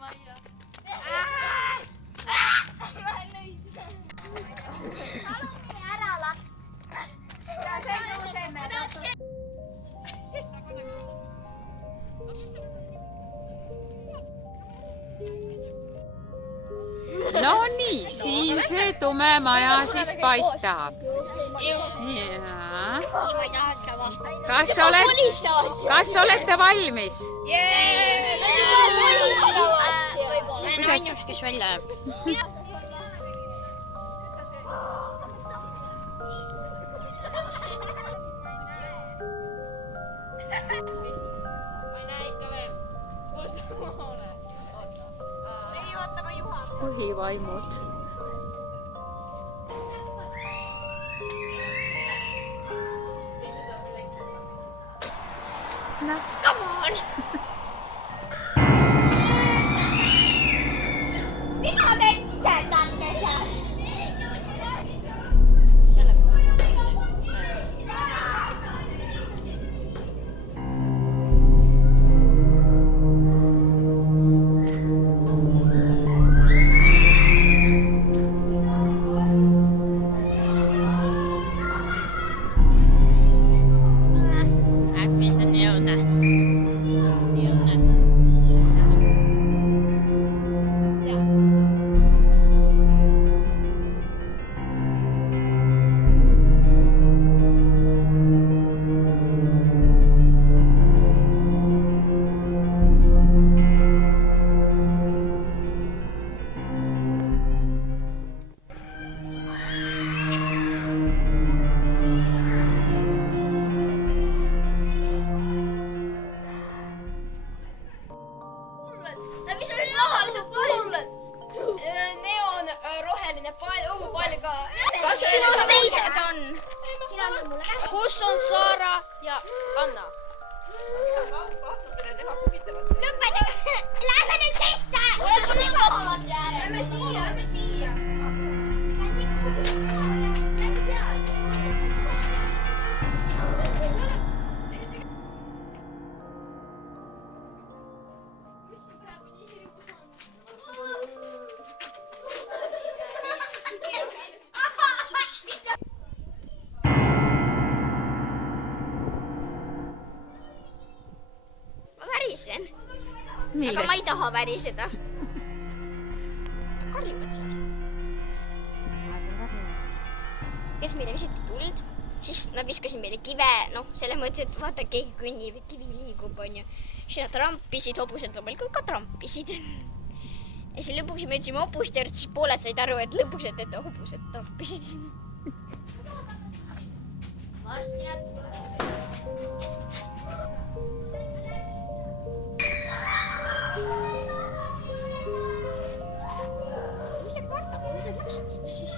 majja. Palun nii ära laks. No nii, siin see tume maja siis paistab. Kas olete valmis? Ma olen ainus, kes välja jääb. Põhivaimud. Come on! Mina teid ise tänne seal. Mis on rahalised tulled? Neon, roheline õhupall ka. Kas sinust teised on? Kus on Saara ja Anna? Lõpetage! Lähme nüüd sisse! Lähme siia! Aga ma ei taha väriseda. Karjuvad seal. Kes meile visati tuld, siis nad viskasid meile kive, selles mõttes, et vaata, keegi kõnnib, kivi liigub, on ju. Siis nad trampisid, hobused loomulikult ka trampisid. Ja siis lõpuks me ütlesime hobuste juurde, siis pooled said aru, et lõpuks, et hobused trampisid. Varsti näeb. Mis see kartab, kui sa läksid sinna siis?